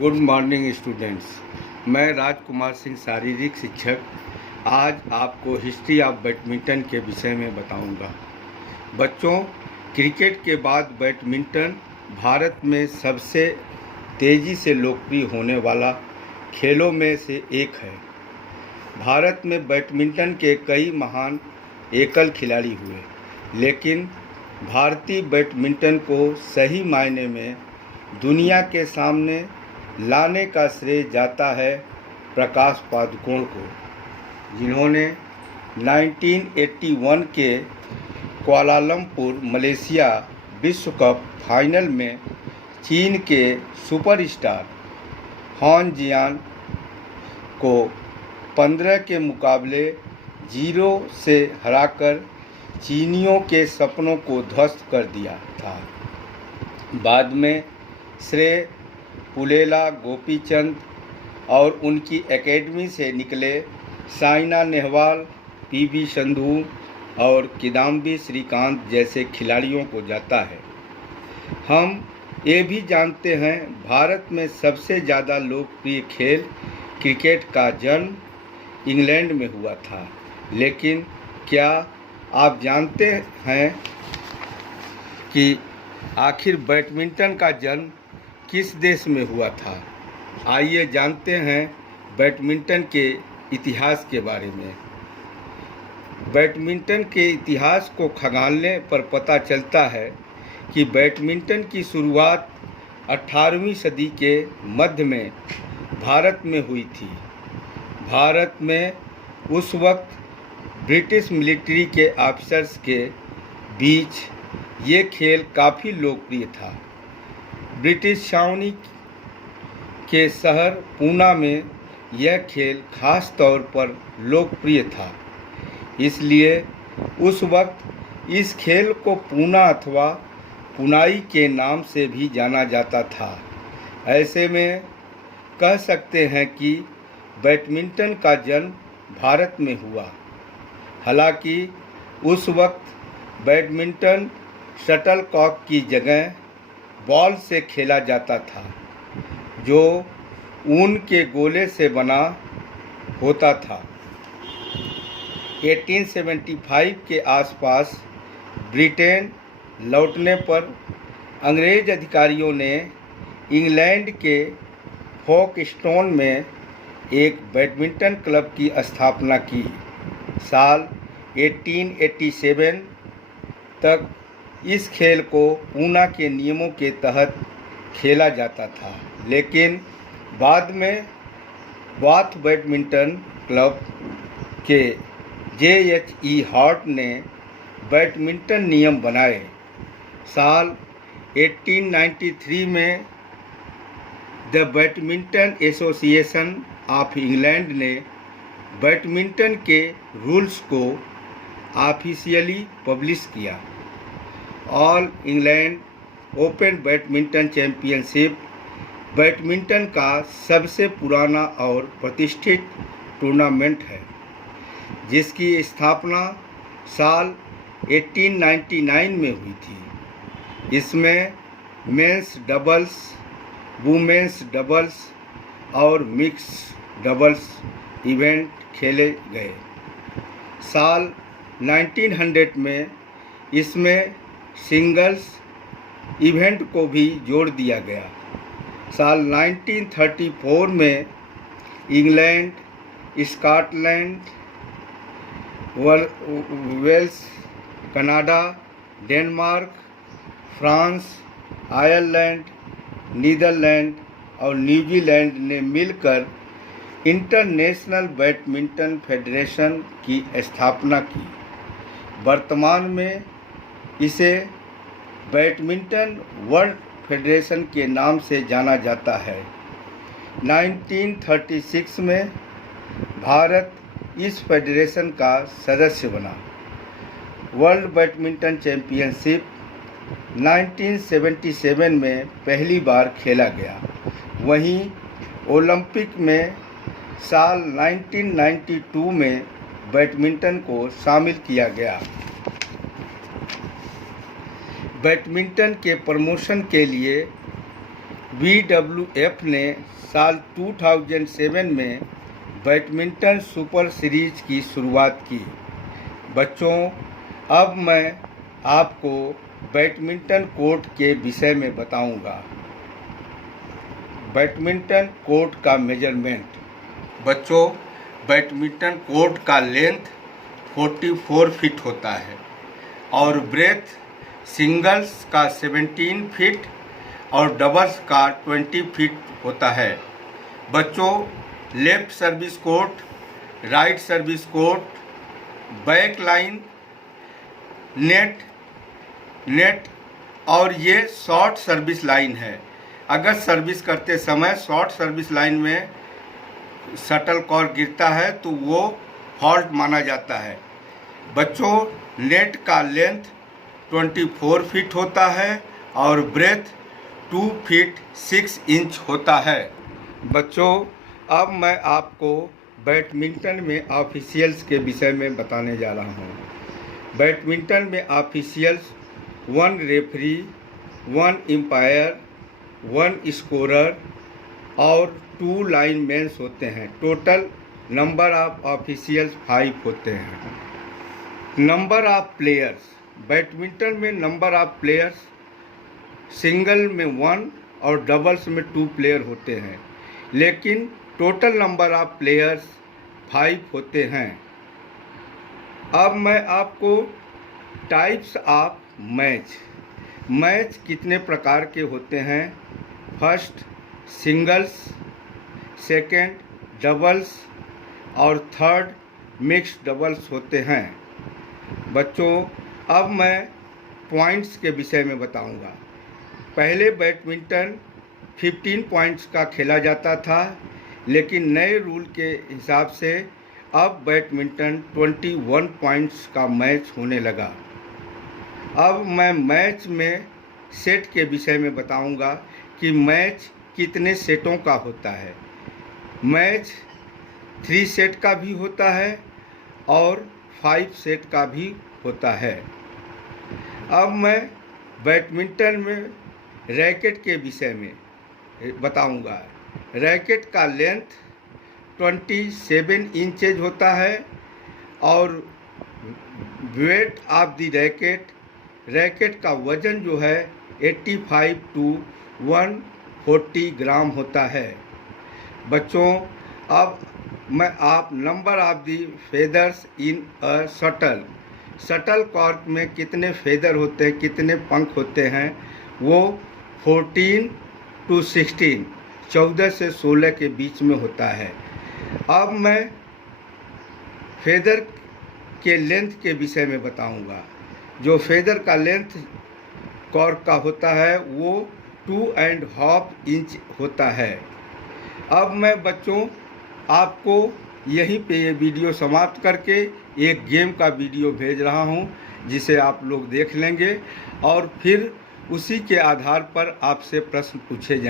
Good morning students. मैं राजकुमार सिंह, शारीरिक शिक्षक, आज आपको हिस्ट्री ऑफ बैडमिंटन के विषय में बताऊंगा। बच्चों, क्रिकेट के बाद बैडमिंटन भारत में सबसे तेज़ी से लोकप्रिय होने वाला खेलों में से एक है। भारत में बैडमिंटन के कई महान एकल खिलाड़ी हुए, लेकिन भारतीय बैडमिंटन को सही मायने में दुनिया के सामने लाने का श्रेय जाता है प्रकाश पादुकोण को, जिन्होंने 1981 के कुआलालंपुर मलेशिया विश्व कप फाइनल में चीन के सुपरस्टार हान जियान को 15 के मुकाबले 0 से हराकर चीनियों के सपनों को ध्वस्त कर दिया था। बाद में श्रेय पुलेला, गोपीचंद और उनकी एकेडमी से निकले साइना नेहवाल, पीवी संधू और किदाम्बी श्रीकांत जैसे खिलाड़ियों को जाता है। हम ये भी जानते हैं, भारत में सबसे ज़्यादा लोकप्रिय खेल क्रिकेट का जन्म इंग्लैंड में हुआ था, लेकिन क्या आप जानते हैं कि आखिर बैडमिंटन का जन्म किस देश में हुआ था? आइए जानते हैं बैडमिंटन के इतिहास के बारे में। बैडमिंटन के इतिहास को खंगालने पर पता चलता है कि बैडमिंटन की शुरुआत 18वीं सदी के मध्य में भारत में हुई थी। भारत में उस वक्त ब्रिटिश मिलिट्री के ऑफिसर्स के बीच ये खेल काफ़ी लोकप्रिय था। ब्रिटिश छावनी के शहर पूना में यह खेल खास तौर पर लोकप्रिय था, इसलिए उस वक्त इस खेल को पूना अथवा पुनाई के नाम से भी जाना जाता था। ऐसे में कह सकते हैं कि बैडमिंटन का जन्म भारत में हुआ। हालांकि उस वक्त बैडमिंटन शटलकॉक की जगह बॉल से खेला जाता था, जो ऊन के गोले से बना होता था। 1875 के आसपास ब्रिटेन लौटने पर अंग्रेज अधिकारियों ने इंग्लैंड के फोकस्टोन में एक बैडमिंटन क्लब की स्थापना की। साल 1887 तक इस खेल को पूना के नियमों के तहत खेला जाता था, लेकिन बाद में बाथ बैडमिंटन क्लब के JHE हार्ट ने बैडमिंटन नियम बनाए। साल 1893 में the badminton association of England ने बैडमिंटन के रूल्स को ऑफिशियली पब्लिश किया। All England open badminton championship badminton का सबसे पुराना और प्रतिष्ठित टूर्नामेंट है, जिसकी स्थापना साल 1899 में हुई थी। इसमें मेंस डबल्स, वुमेन्स डबल्स और मिक्स डबल्स इवेंट खेले गए। साल 1900 में इसमें सिंगल्स इवेंट को भी जोड़ दिया गया। साल 1934 में England, Scotland, Wales, Canada, Denmark, France, Ireland, Netherland और न्यूजीलैंड ने मिलकर इंटरनेशनल बैडमिंटन फेडरेशन की स्थापना की। वर्तमान में इसे बैडमिंटन वर्ल्ड फेडरेशन के नाम से जाना जाता है। 1936 में भारत इस फेडरेशन का सदस्य बना। वर्ल्ड बैडमिंटन चैंपियनशिप 1977 में पहली बार खेला गया। वहीं ओलंपिक में साल 1992 में बैडमिंटन को शामिल किया गया। बैडमिंटन के प्रमोशन के लिए BWF ने साल 2007 में बैडमिंटन सुपर सीरीज की शुरुआत की। बच्चों, अब मैं आपको बैडमिंटन कोर्ट के विषय में बताऊंगा। बैडमिंटन कोर्ट का मेजरमेंट। बच्चों, बैडमिंटन कोर्ट का लेंथ 44 फीट होता है और ब्रेथ सिंगल्स का 17 फीट और डबल्स का 20 फीट होता है। बच्चों, left service court, right service court, back line, net और ये शॉर्ट सर्विस लाइन है। अगर सर्विस करते समय शॉर्ट सर्विस लाइन में शटल कॉर्क गिरता है तो वो फॉल्ट माना जाता है। बच्चों, नेट का लेंथ 24 फीट होता है और ब्रेथ 2 फीट 6 इंच होता है। बच्चों, अब मैं आपको बैडमिंटन में ऑफिशियल्स के विषय में बताने जा रहा हूँ। बैडमिंटन में ऑफिशियल्स 1 रेफरी, 1 एम्पायर, 1 स्कोरर और 2 लाइनमैन होते हैं। टोटल नंबर ऑफ ऑफिशियल्स 5 होते हैं। Number of players. बैडमिंटन में नंबर ऑफ प्लेयर्स सिंगल में 1 और डबल्स में 2 प्लेयर होते हैं, लेकिन टोटल नंबर ऑफ प्लेयर्स 5 होते हैं। अब मैं आपको टाइप्स ऑफ मैच कितने प्रकार के होते हैं। फर्स्ट सिंगल्स, सेकंड डबल्स और थर्ड मिक्स्ड डबल्स होते हैं। बच्चों, अब मैं पॉइंट्स के विषय में बताऊंगा। पहले बैडमिंटन 15 पॉइंट्स का खेला जाता था, लेकिन नए रूल के हिसाब से अब बैडमिंटन 21 पॉइंट्स का मैच होने लगा। अब मैं मैच में सेट के विषय में बताऊंगा कि मैच कितने सेटों का होता है। मैच 3 सेट का भी होता है और 5 सेट का भी होता है। अब मैं बैडमिंटन में रैकेट के विषय में बताऊंगा। रैकेट का लेंथ 27 इंचेज होता है और वेट ऑफ द रैकेट का वजन जो है 85 टू 140 ग्राम होता है। बच्चों, अब मैं आप number of the feathers in a shuttle cork में कितने फेदर होते हैं, कितने पंख होते हैं, वो 14 टू 16, 14 से 16 के बीच में होता है। अब मैं फेदर के लेंथ के विषय में बताऊंगा। जो फेदर का लेंथ कॉर्क का होता है वो 2.5 इंच होता है। अब मैं बच्चों आपको यहीं पे ये वीडियो समाप्त करके एक गेम का वीडियो भेज रहा हूँ, जिसे आप लोग देख लेंगे और फिर उसी के आधार पर आपसे प्रश्न पूछे जाएंगे।